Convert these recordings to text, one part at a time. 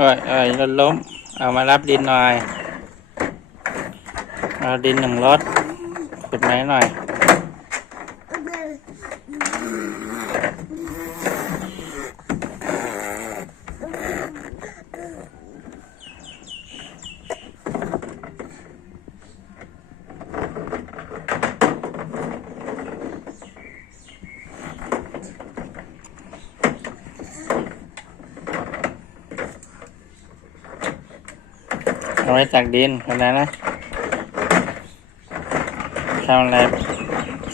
เอ้ยเอ้ยรถล้ม เอามารับดินหน่อย เอาดินหนึ่งรถขุดไม้หน่อย เอาไว้จากดินคนนั้นนะทำอะไร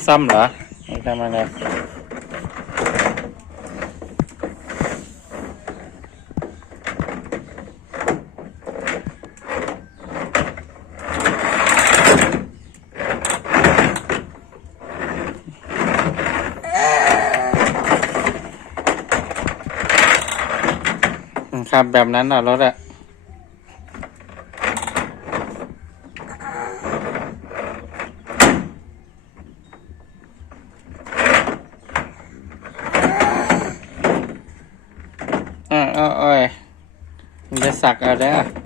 ซ่อมเหรอไม่ทำอะไรครับแบบนั้นเหรอรถอะ โอ้ยมันจะสักเอาได้อ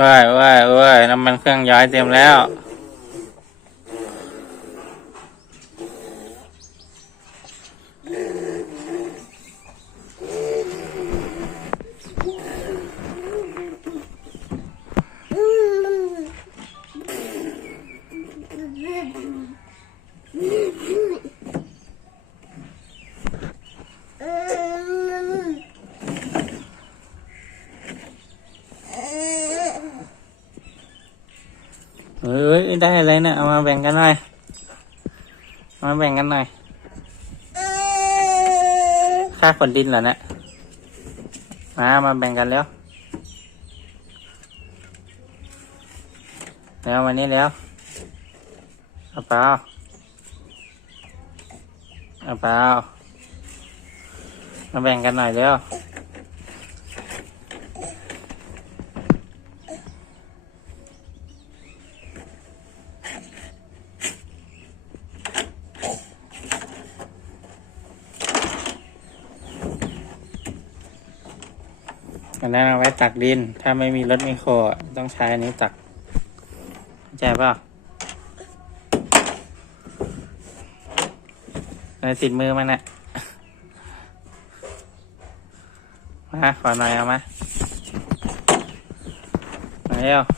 ว้ายว้ายว้ายน้ำมันเครื่องย้อยเต็มแล้ว เอ้ยได้อะไรเนี่ยเอามาแบ่งกันหน่อยมาแบ่งกันหน่อยค่าขนดินเหรอเนี่ยมามาแบ่งกันแล้วแล้ววันนี้แล้วเอาเปล่าเอาเปล่ามาแบ่งกันหน่อยเร็ว อันนั้นเอาไว้ตักดิน ถ้าไม่มีรถไมโครต้องใช้อันนี้ตักเข้าใจเปล่าอะไรติดมือมันอะมาขอหน่อยเอามามาเอ่